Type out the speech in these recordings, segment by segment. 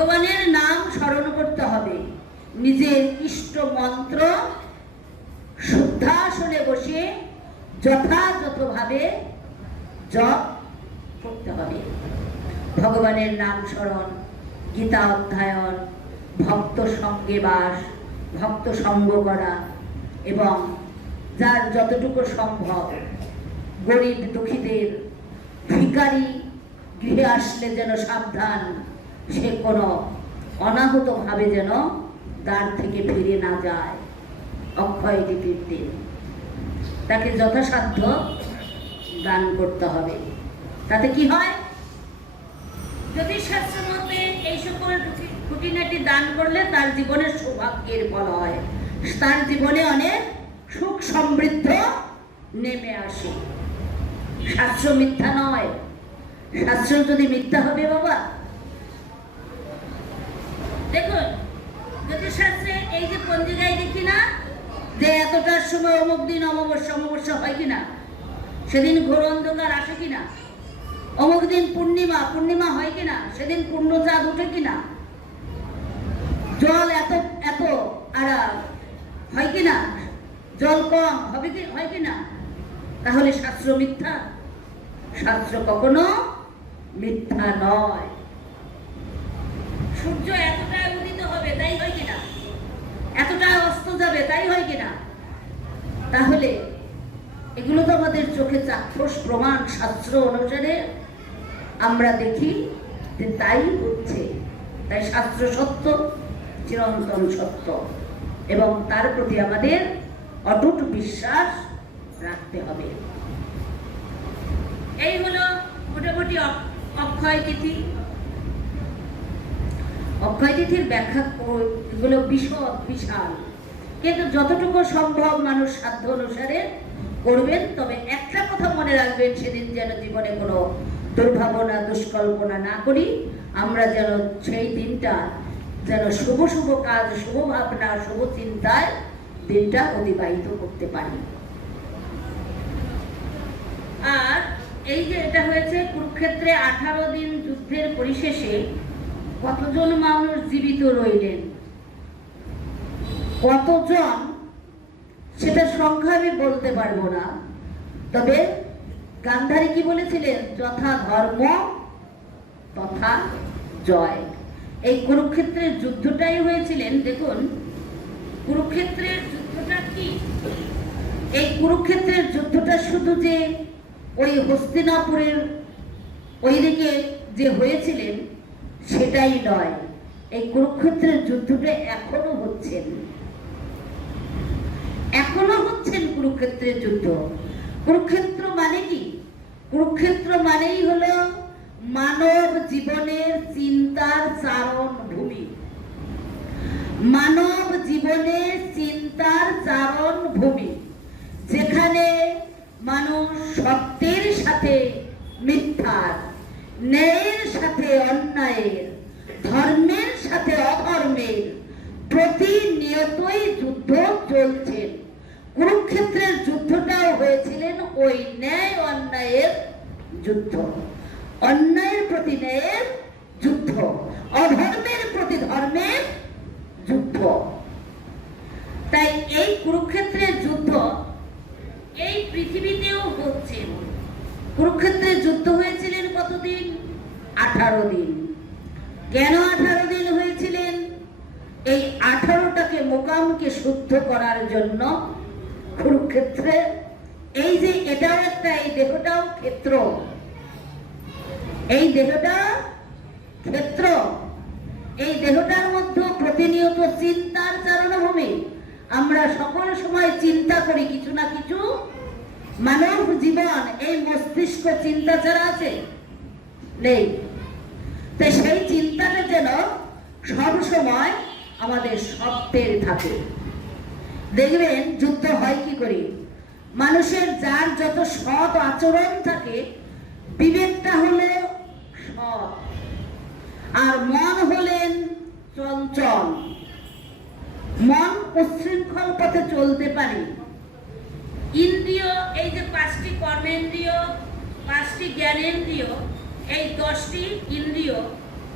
ভগবানের নাম স্মরণ করতে হবে, নিজের ইষ্ট মন্ত্র শুদ্ধাসনে বসে যথাযথভাবে জপ করতে হবে। ভগবানের নাম স্মরণ, গীতা অধ্যয়ন, ভক্ত সঙ্গে বাস, ভক্ত সঙ্গ করা, এবং যার যতটুকু সম্ভব গরিব দুঃখীদের, ভিখারি গৃহে আসলে যেন সাবধান, সে কোনো অনাহতভাবে যেন দ্বার থেকে ফিরে না যায়। অক্ষয় তৃতীয়ার দিন তাকে যথাসাধ্য দান করতে হবে। তাতে কি হয়? জ্যোতিষশাস্ত্র মতে এই সকল খুঁটিনাটি দান করলে তার জীবনে সৌভাগ্যের ফল হয়, তার জীবনে অনেক সুখ সমৃদ্ধ নেমে আসে। শাস্ত্র মিথ্যা নয়। শাস্ত্র যদি মিথ্যা হবে বাবা, দেখুন জ্যোতিষশাস্ত্রে এই যে পঞ্জিকায় দেখি না যে এতটার সময় অমুক দিন অমাবস্যা, অমাবস্যা হয় কিনা, সেদিন ঘোর অন্ধকার আসে কিনা, অমুক দিন পূর্ণিমা, পূর্ণিমা হয় কিনা, সেদিন পূর্ণ চাঁদ উঠে কিনা, জল এত এত আর হয় কিনা, জল কম হবে কি হয় কিনা, তাহলে শাস্ত্র মিথ্যা? শাস্ত্র কখনো মিথ্যা নয়। সূর্য এতটায় উদিত হবে তাই হয় কিনা, এতটায় অস্ত যাবে তাই হয় কিনা, তাহলে এগুলো তো আমাদের চোখে চাক্ষুষ প্রমাণ, শাস্ত্র অনুসারে আমরা দেখি যে তাই হচ্ছে। তাই শাস্ত্র সত্য, চিরন্তন সত্য, এবং তার প্রতি আমাদের অটুট বিশ্বাস রাখতে হবে। এই হলো মোটামুটি অক্ষয় তিথি। অক্ষয় তিথির ব্যাখ্যা এগুলো বিশদ বিশাল, কিন্তু যতটুকু সম্ভব মানুষ সাধ্য অনুসারে করবেন। তবে একটা কথা মনে রাখবেন, সেদিন যেন জীবনে কোনো দুর্ভাবনা দুষ্কল্পনা না করি। আমরা যেন সেই দিনটা যেন শুভ শুভ কাজ, শুভ ভাবনা, শুভ চিন্তায় দিনটা অতিবাহিত করতে পারি। আর এই যে এটা হয়েছে কুরুক্ষেত্রে 18 দিন যুদ্ধের পরিশেষে কতজন মানুষ জীবিত রইলেন, কতজন সেটা সংখ্যা আমি বলতে পারবো না। তবে গান্ধারী কি বলেছিলেন? যথা ধর্ম তথা জয়। এই কুরুক্ষেত্রের যুদ্ধটাই হয়েছিলেন। দেখুন কুরুক্ষেত্রের যুদ্ধটা কি, এই কুরুক্ষেত্রের যুদ্ধটা শুধু যে ওই হস্তিনাপুরের ওইদিকে যে হয়েছিলেন সেটাই নয়, এই কুরুক্ষেত্রের যুদ্ধটা এখনো হচ্ছেন, এখনো হচ্ছেন কুরুক্ষেত্রের যুদ্ধ। কুরুক্ষেত্র মানে কি? কুরুক্ষেত্র মানেই হলো মানব জীবনের চিন্তার চারণ ভূমি। মানব জীবনের চিন্তার চারণ ভূমি, যেখানে মানুষ সত্যের সাথে মিথ্যার, ন্যায়ের সাথে অন্যায়ের, ধর্মের সাথে অধর্মের প্রতিনিয়তই যুদ্ধ চলছেন। কুরুক্ষেত্রের যুদ্ধটাও হয়েছিলেন ওই ন্যায় অন্যায়ের যুদ্ধ, অন্যায়ের প্রতি ন্যায়ের যুদ্ধ, অধর্মের প্রতি ধর্মের যুদ্ধ। তাই এই কুরুক্ষেত্রের যুদ্ধ এই পৃথিবীতেও হচ্ছে। কুরুক্ষেত্রের যুদ্ধ হয়েছিলেন কতদিন? 18 দিন। কেন 18 দিন হয়েছিলেন? এই 18টাকে মোকামকে শুদ্ধ করার জন্য কুরুক্ষেত্রে, এই যে এটাও একটা, এই দেহটাও ক্ষেত্র, এই দেহটা ক্ষেত্র, এই দেহটার মধ্যে প্রতিনিয়ত চিন্তার চারণভূমি। আমরা সকল সময় চিন্তা করি কিছু না কিছু। মানব জীবন এই মস্তিষ্ক চিন্তা ছাড়া আছে নেই। তাই সেই চিন্তাটা যেন সব সময় আমাদের সত্যের থাকে। দেখবেন যুদ্ধ হয় কি করে, মানুষের যার যত সৎ আচরণ থাকে, বিবেকটা হলে সৎ, আর মন হলেন চঞ্চল। মন উচ্ছৃঙ্খল পথে চলতে পারে। ইন্দ্রিয়, এই যে 5টি কর্মেন্দ্রিয়, 5টি জ্ঞানেন্দ্রিয়, এই 10টি ইন্দ্রিয়,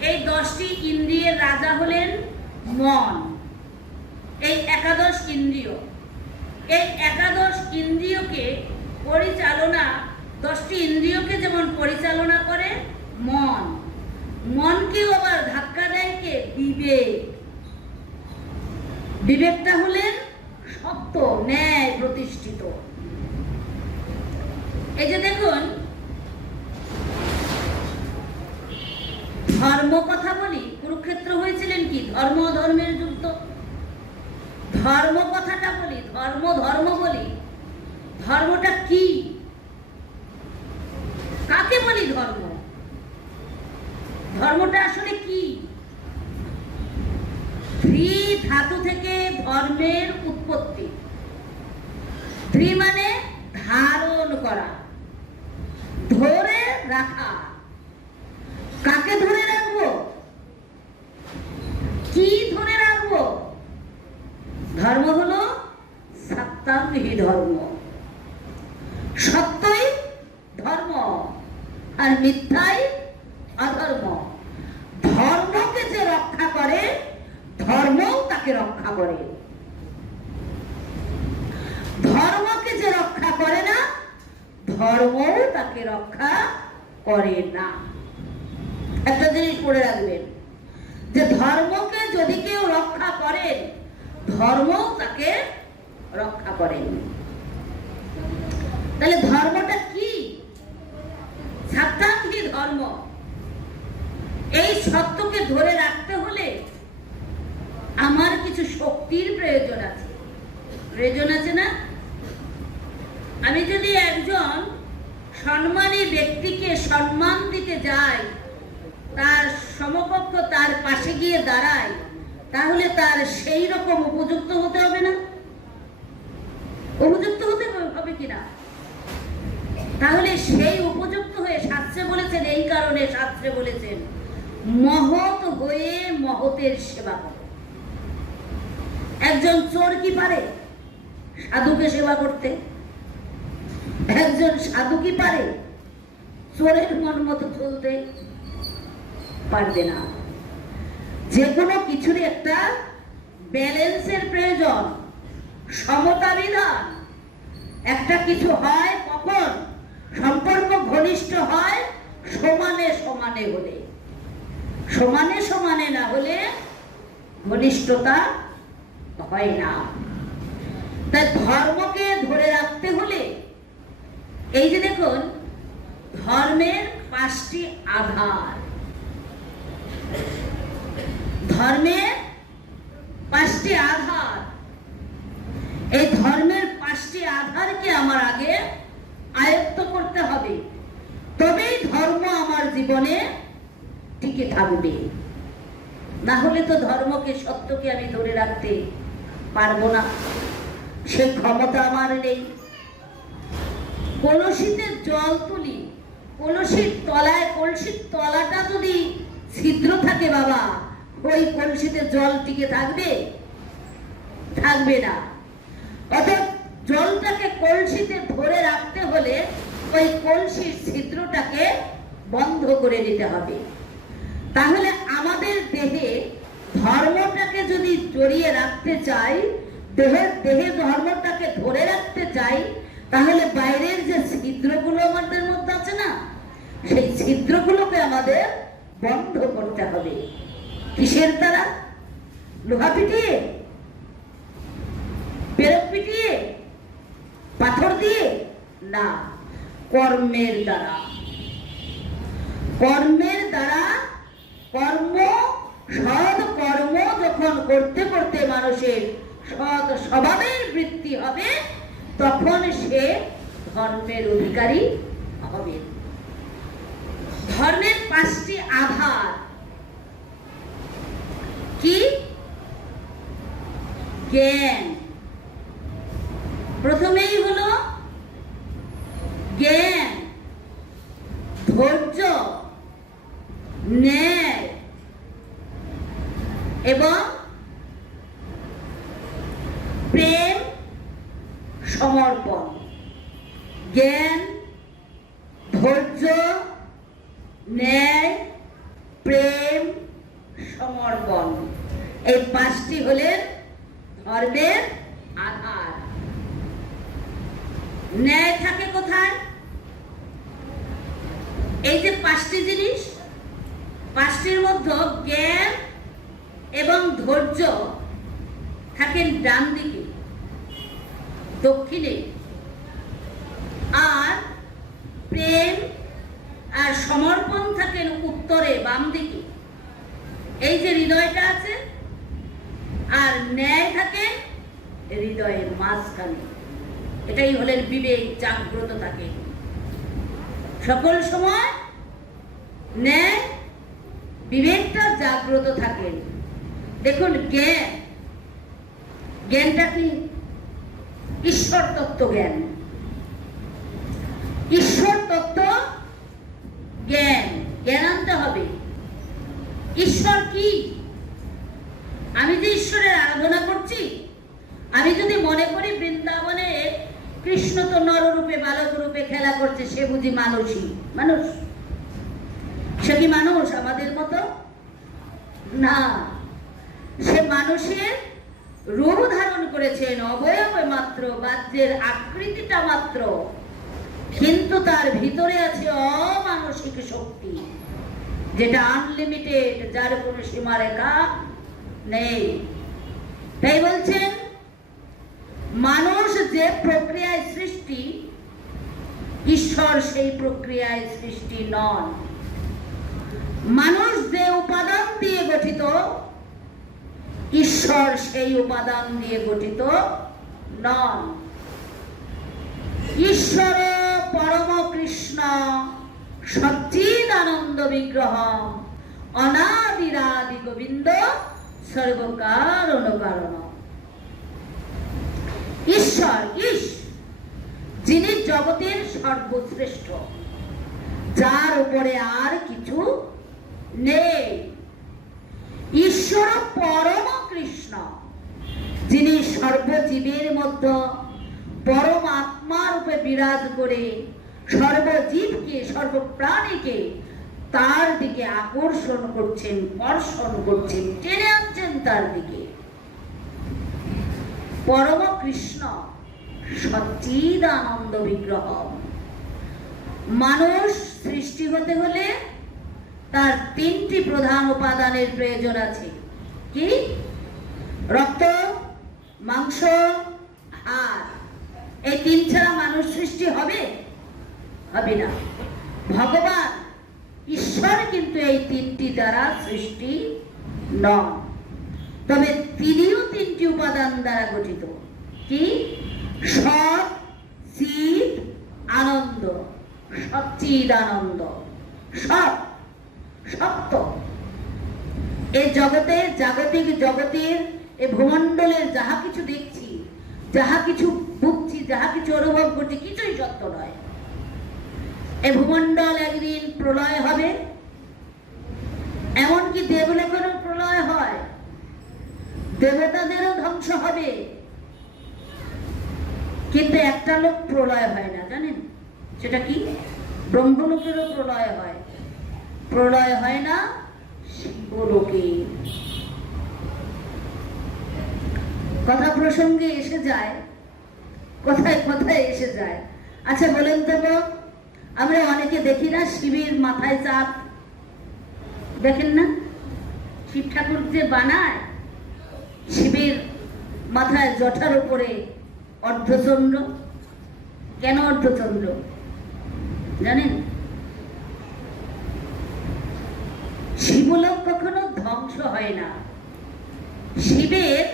এই 10টি ইন্দ্রিয়ের রাজা হলেন মন। এই একাদশ ইন্দ্রিয়, এই একাদশ ইন্দ্রিয়কে পরিচালনা, 10টি ইন্দ্রিয়কে যেমন পরিচালনা করে মন, মনকেও আবার ধাক্কা দেয় কে? বিবেক। বিবেকটা হলেন সত্য, ন্যায় প্রতিষ্ঠিত। এই যে দেখুন, ধর্ম কথা বলি, কুরুক্ষেত্র হয়েছিলেন কি? ধর্ম ধর্মের যুদ্ধ। ধর্ম কথাটা বলি, ধর্ম ধর্ম বলি, ধর্মটা কি? কাকে বলি ধর্ম? ধর্মটা আসলে কি? ধ্রি ধাতু থেকে ধর্মের উৎপত্তি। ধ্রি মানে ধারণ করা, ধরে রাখা। কাকে ধরে রাখবো? কি ধরে রাখবো? ধর্ম হলো সত্যাগ্রহী ধর্ম। সত্যই ধর্ম আর মিথ্যাই অধর্ম। ধর্মকে যে রক্ষা করে, ধর্মও তাকে রক্ষা করে। ধর্মকে যে রক্ষা করে না, ধর্মও তাকে রক্ষা করে না। একটা জিনিস পড়ে রাখবেন, যে ধর্মকে যদি কেউ রক্ষা করে, ধর্মও তাকে রক্ষা করেন। তাহলে ধর্মটা কি? সত্যাগ্রহী ধর্ম। এই সত্যকে ধরে রাখতে হলে আমার কিছু শক্তির প্রয়োজন আছে। প্রয়োজন আছে না? আমি যদি একজন সম্মানী ব্যক্তিকে সম্মান দিতে যাই, তার সমকক্ষ তার পাশে গিয়ে দাঁড়ায়, তাহলে তার সেই রকম উপযুক্ত হতে হবে না? উপযুক্ত হতে হবে কিনা? তাহলে সেই উপযুক্ত হয়ে শাস্ত্রে বলেছেন, এই কারণে শাস্ত্রে বলেছেন মহৎ হয়ে মহতের সেবা করো। একজন চোর কি পারে সাধুকে সেবা করতে? একজন সাধু কি পারে চোরের মন মতো চলতে? পারবে না। যে কোনো কিছুর একটা ব্যালেন্সের প্রয়োজন, সমতা বিধান। একটা কিছু হয় কখন? সম্পর্ক ঘনিষ্ঠ হয় সমানে সমানে হলে। সমানে সমানে না হলে ঘনিষ্ঠতা হয় না। তাই ধর্মকে ধরে রাখতে হলে, এই যে দেখুন, ধর্মের 5টি আধার। ধর্মের 5টি আধার। এই ধর্মের 5টি আধারকে আমার আগে আয়ত্ত করতে হবে, তবেই ধর্ম আমার জীবনে টিকে থাকবে। না হলে তো ধর্মকে, সত্যকে আমি ধরে রাখতে পারবো না, সে ক্ষমতা আমার নেই। কলসিতে জল তুলি, কলসির তলায়, কলসির তলাটা যদি ছিদ্র থাকে বাবা, ওই কলসিতে জল টিকে থাকবে? থাকবে না। অর্থাৎ জলটাকে কলসিতে ধরে রাখতে হলে ওই কলসির ছিদ্রটাকে বন্ধ করে দিতে হবে। তাহলে আমাদের দেহে ধর্মটাকে যদি জড়িয়ে রাখতে চাই, দেহে ধর্মটাকে ধরে রাখতে চাই, তাহলে বাইরের যে ছিদ্রগুলো আমাদের মধ্যে আছে না, সেই ছিদ্রগুলোকে আমাদের বন্ধ করতে হবে। কিসের দ্বারা? লোহা পিটিয়ে, পেরেক পিটিয়ে, পাথর দিয়ে না, কর্মের দ্বারা। কর্মের দ্বারা, কর্ম, সৎ কর্ম যখন করতে করতে মানুষের সৎ স্বভাবের বৃদ্ধি হবে, তখন সে ধর্মের অধিকারী হবে। ধর্মের 5টি আধার কি? জ্ঞান। প্রথমেই হলো জ্ঞান, ধৈর্য, ন্যায় এবং প্রেম, সমর্পণ। জ্ঞান, ধৈর্য, ন্যায়, প্রেম, সমর্পণ। এই পাঁচটি হলেন ধর্মের আধার। ন্যায় থাকে কোথায়? এই যে পাঁচটি জিনিস, পাঁচটির মধ্যে জ্ঞান এবং ধৈর্য থাকেন ডান দিকে, দক্ষিণে, আর প্রেম আর সমর্পণ থাকেন উত্তরে, বাম দিকে। এই যে হৃদয়টা আছে, আর ন্যায় থাকে হৃদয়ের মাঝখানে। এটাই হলেন বিবেক, জাগ্রত থাকে সকল সময়। ন্যায় বিবেকটা জাগ্রত থাকেন। দেখুন, জ্ঞান, জ্ঞানটা কি? ঈশ্বর তত্ত্ব জ্ঞান। ঈশ্বর তত্ত্ব জ্ঞান, জ্ঞান আনতে হবে। ঈশ্বর কি? আমি যে ঈশ্বরের আরাধনা করছি, আমি যদি মনে করি বৃন্দাবনে কৃষ্ণ তো নররূপে বালক রূপে খেলা করছে, সে বুঝি মানুষই মানুষ? সে কি মানুষ আমাদের মতো? না, সে মানুষের রূপ ধারণ করেছেন, অবয়ব মাত্র, বাহ্যের আকৃতিটা মাত্র, কিন্তু তার ভিতরে আছে অমানসিক শক্তি, যেটা আনলিমিটেড, যার কোনো সীমারেখা নেই। তাই বলছেন, মানুষ যে প্রক্রিয়ায় সৃষ্টি, ঈশ্বর সেই প্রক্রিয়ায় সৃষ্টি নন। মানুষ যে উপাদান দিয়ে গঠিত, ঈশ্বর সেই উপাদান দিয়ে গঠিত নন। ঈশ্বর পরম কৃষ্ণ সচ্চিদানন্দ বিগ্রহ অনাদিরাদি গোবিন্দ সর্বকারণ কারণ। ঈশ্বর, যিনি জগতের সর্বশ্রেষ্ঠ, যার উপরে আর কিছু নেই। ঈশ্বর পরম কৃষ্ণ, যিনি সর্বজীবের মধ্যে পরম আত্মা রূপে বিরাজ করে সর্বজীবকে, সর্বপ্রাণীকে তার দিকে আকর্ষণ করছেন, কর্ষণ করছেন, টেনে আনছেন তার দিকে। পরম কৃষ্ণ সচ্চিদানন্দ বিগ্রহ। মানুষ সৃষ্টি হতে হলে তার তিনটি প্রধান উপাদানের প্রয়োজন আছে। কি? রক্ত, মাংস, হাড়। এই তিন ছাড়া মানুষ সৃষ্টি হবে? হবে না। ভগবান ঈশ্বর কিন্তু এই তিনটি দ্বারা সৃষ্টি নন, তবে তিনিও তিনটি উপাদান দ্বারা গঠিত। কি? সৎ, চিৎ, আনন্দ, সচ্চিদানন্দ। সৎ, সত্য। এই জগতে, জাগতিক জগতের, এই ভূমণ্ডলের যাহা কিছু দেখছি, যাহা কিছু বুঝছি, যাহা কিছু অনুভব করছি, কিছুই সত্য নয়। এই ভূমণ্ডল একদিন প্রলয় হবে, এমনকি দেবলোকেরও প্রলয় হয়, দেবতাদেরও ধ্বংস হবে, কিন্তু একটা লোক প্রলয় হয় না, জানেন সেটা কি? ব্রহ্মলোকেরও প্রলয় হয়, প্রলয় হয় না শিবলোকে। কথা প্রসঙ্গে এসে যায়, কথায় কথায় এসে যায়। আচ্ছা বলেন তো, আমরা অনেকে দেখি না শিবের মাথায় চাপ? দেখেন না? শিব ঠাকুর যে বানায়, শিবের মাথায় জটার উপরে অর্ধচন্দ্র। কেন অর্ধচন্দ্র জানেন? শিবলোক কখনো ধ্বংস হয় না। শিবের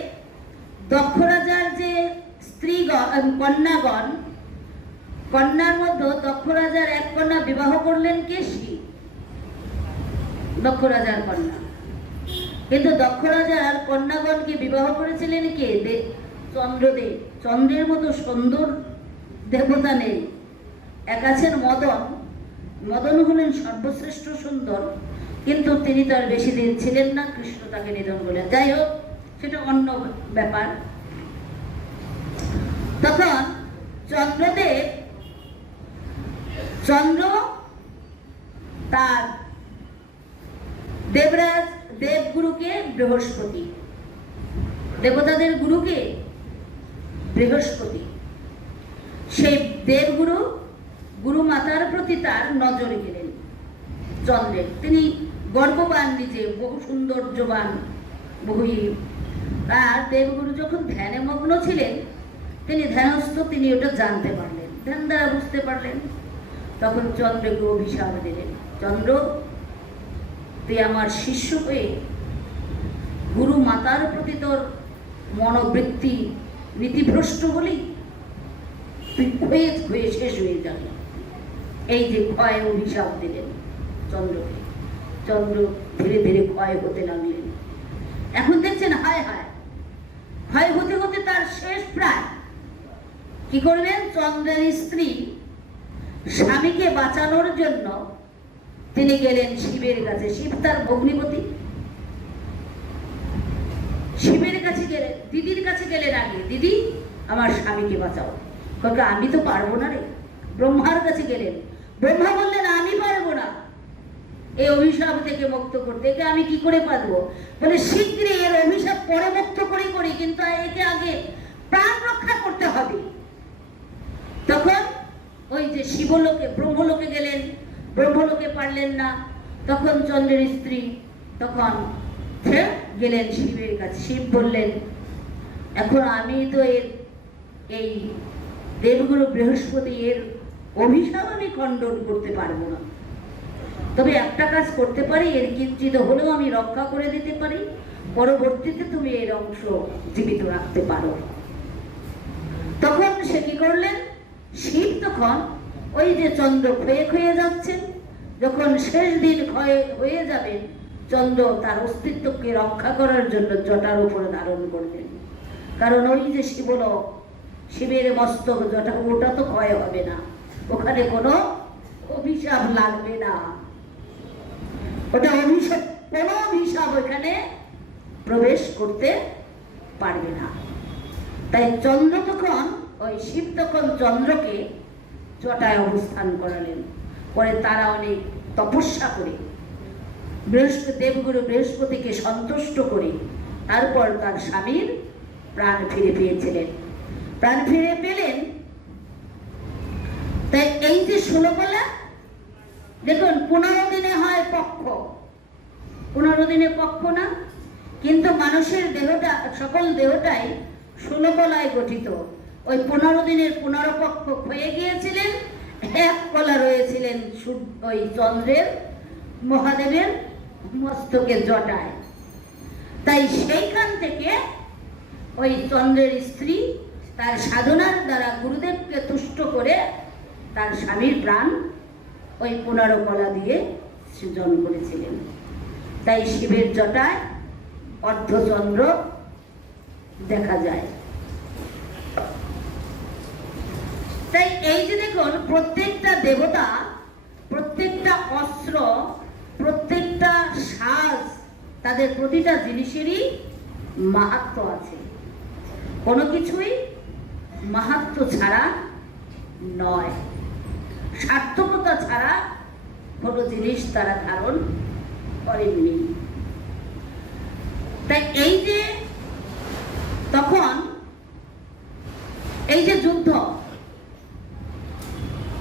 দক্ষ রাজার যে স্ত্রীগণ, কন্যাগণ, কন্যার মধ্যে দক্ষ রাজার এক কন্যা বিবাহ করলেন কে? শিব, দক্ষ রাজার কন্যা। কিন্তু দক্ষ রাজার কন্যাগণকে বিবাহ করেছিলেন কে? চন্দ্রদেব। চন্দ্রের মতো সুন্দর দেবতা নেই। এক আছেন মদন। মদন হলেন সর্বশ্রেষ্ঠ সুন্দর, কিন্তু তিনি তার বেশি দিন ছিলেন না, কৃষ্ণ তাকে নিধন করলেন। যাই হোক, সেটা অন্য ব্যাপার। তখন চন্দ্রদেব, চন্দ্র তার দেবরাজ দেবগুরুকে বৃহস্পতি, দেবতাদের গুরুকে বৃহস্পতি। সেই দেবগুরু গুরু মাতার প্রতি তার নজর গেলেন চন্দ্রের। তিনি গর্ববান, নিজে বহু সৌন্দর্যবান, বহুই। আর দেবগুরু যখন ধ্যানে মগ্ন ছিলেন, তিনি ধ্যানস্থ, তিনি ওটা জানতে পারলেন, ধ্যান দ্বারা বুঝতে পারলেন। তখন চন্দ্রকে অভিশাপ দিলেন, চন্দ্র তুই আমার শিষ্য হয়ে গুরু মাতার প্রতি তোর মনোবৃত্তি নীতিভ্রষ্ট বলি তুই ক্ষয়ে ক্ষয়ে শেষ হয়ে যাবে। এই যে ক্ষয় অভিশাপ দিলেন চন্দ্রকে, চন্দ্র ধীরে ধীরে ক্ষয় হতে লাগলেন। এখন দেখছেন হায় হায়, ক্ষয় হতে হতে তার শেষ প্রায়। কি করবেন? চন্দ্রের স্ত্রী স্বামীকে বাঁচানোর জন্য তিনি গেলেন শিবের কাছে। শিব তার ভগ্নিপতি, শিবের কাছে গেলেন, দিদির কাছে গেলেন আগে, দিদি আমার স্বামীকে বাঁচাও। কাকা আমি তো পারবো না রে। ব্রহ্মার কাছে গেলেন, ব্রহ্মা বললেন আমি পারবো না এই অভিশাপ থেকে মুক্ত করতে, একে আমি কি করে পারবো? বলে শীঘ্রই এর অভিশাপ পরে মুক্ত করি, কিন্তু একে আগে প্রাণ রক্ষা করতে হবে। তখন ওই যে শিবলোকে ব্রহ্মলোকে গেলেন, ব্রহ্মলোকে পারলেন না। তখন চন্দ্রের স্ত্রী তখন গেলেন শিবের কাছে। শিব বললেন এখন আমি তো এর এই দেবগুরু বৃহস্পতি এর অভিশাপ আমি খণ্ডন করতে পারবো না, তবে একটা কাজ করতে পারি, এর কিঞ্চিত হলেও আমি রক্ষা করে দিতে পারি, পরবর্তীতে তুমি এর অংশ জীবিত রাখতে পারো। তখন সে কি করলেন? শিব তখন ওই যে চন্দ্র ক্ষয়ে ক্ষয়ে যাচ্ছেন, যখন শেষ দিন ক্ষয় হয়ে যাবে, চন্দ্র তার অস্তিত্বকে রক্ষা করার জন্য জটার উপরে ধারণ করলেন। কারণ ওই যে শিবলোক, শিবের মস্তক জটা, ওটা তো ক্ষয় হবে না, ওখানে কোনো অভিশাপ লাগবে না, ওটা অভিশাপ, কোনো অভিশাপ ওখানে প্রবেশ করতে পারবে না। তাই চন্দ্র তখন, ওই শিব তখন চন্দ্রকে জটায় অবস্থান করালেন। পরে তারা অনেক তপস্যা করে দেবগুরু বৃহস্পতিকে সন্তুষ্ট করে তারপর তার স্বামীর প্রাণ ফিরে পেয়েছিলেন, প্রাণ ফিরে পেলেন। তাই এই যে 16 কলা, দেখুন 15 দিনে হয় পক্ষ, 15 দিনে পক্ষ না, কিন্তু মানুষের দেহটা, সকল দেহটাই 16 কলায় গঠিত। ওই 15 দিনের 15 পক্ষ হয়ে গিয়েছিলেন, 1 কলা রয়েছিলেন ওই চন্দ্রের মহাদেবের মস্তকের জটায়। তাই সেইখান থেকে ওই চন্দ্রের স্ত্রী তার সাধনার দ্বারা গুরুদেবকে তুষ্ট করে তার স্বামীর প্রাণ ওই 15 কলা দিয়ে সৃজন করেছিলেন। তাই শিবের জটায় অর্ধচন্দ্র দেখা যায়। তাই এই যে দেখুন, প্রত্যেকটা দেবতা, প্রত্যেকটা অস্ত্র, প্রত্যেকটা সাজ, তাদের প্রতিটা জিনিসেরই মাহাত্ম্য আছে, কোনো কিছুই মাহাত্ম্য ছাড়া নয়, সার্থকতা ছাড়া কোনো জিনিস তারা ধারণ করেননি। তাই এই যে তখন এই যে যুদ্ধ,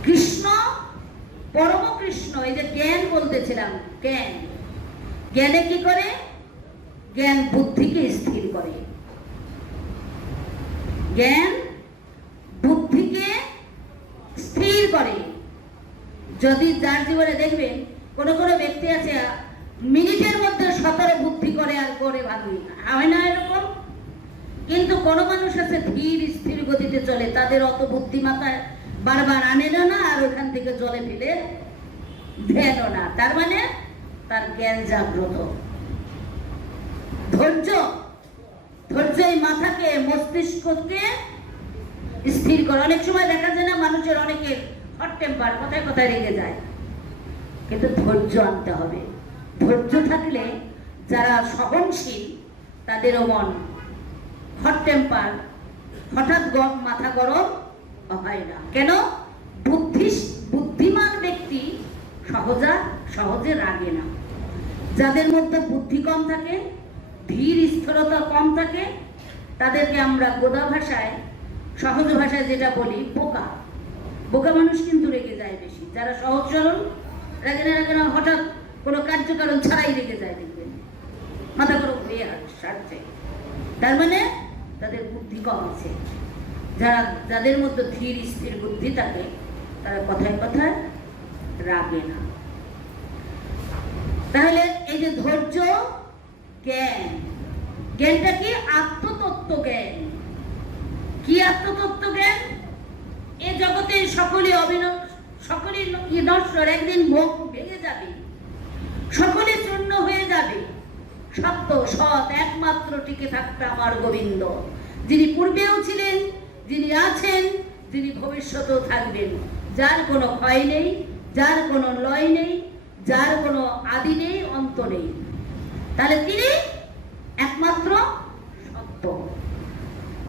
কৃষ্ণ পরম কৃষ্ণ, এই যে জ্ঞান বলতেছিলাম, জ্ঞান, জ্ঞানে কি করে? জ্ঞান বুদ্ধিকে স্থির করে, জ্ঞান বুদ্ধিকে স্থির করে। যদি যার জীবনে দেখবেন কোনো কোনো ব্যক্তি আছে মিনিটের মধ্যে 17 বুদ্ধি করে আর করে ভাবি, হয় না এরকম? কিন্তু কোনো মানুষ আছে ধীর স্থির গতিতে চলে, তাদের অত বুদ্ধিমাতায় বারবার আনে না, আর ওখান থেকে জলে ফেলে দেনও না। তার মানে তার জ্ঞান জাগ্রত। ধৈর্য, ধৈর্য এই মাথাকে, মস্তিষ্ককে স্থির করে। অনেক সময় দেখা যায় না মানুষের অনেকের হট টেম্পার, কথায় কথায় রেগে যায়, কিন্তু ধৈর্য আনতে হবে। ধৈর্য থাকলে যারা সহনশীল তাদেরও মন হট টেম্পার, হঠাৎ মাথা গরম হয় না। কেন? বুদ্ধিমান ব্যক্তি সহজে রাগে না। যাদের মধ্যে বুদ্ধি কম থাকে, ধীর স্থিরতা কম থাকে, তাদেরকে আমরা গোদা ভাষায়, সহজ ভাষায় যেটা বলি, বোকা। বোকা মানুষ কিন্তু রেগে যায় বেশি। যারা সহজ সরল, রাগে না, হঠাৎ কোনো কার্যকারণ ছাড়াই রেগে যায়, দেখবেন মাথা গরম হয়ে সারছে। তার মানে তাদের বুদ্ধি কম আছে। যাদের মধ্যে ধীর স্থির বুদ্ধি থাকে, তারা কথায় কথায় রাগে না। তাহলে এই যে ধৈর্য, জ্ঞান, জ্ঞানটা কি? আত্মতত্ত্ব জ্ঞান। কি আত্মতত্ত্ব জ্ঞান? এ জগতে সকলেই নশ্বর, একদিন ভেঙে যাবে, সকলে চূর্ণ হয়ে যাবে। সত্য সৎ একমাত্র টিকে থাকবে আমার গোবিন্দ, যিনি পূর্বেও ছিলেন, যিনি আছেন, যিনি ভবিষ্যতেও থাকবেন, যার কোনো ক্ষয় নেই, যার কোনো লয় নেই, যার কোনো আদি নেই, অন্ত নেই। তাহলে তিনি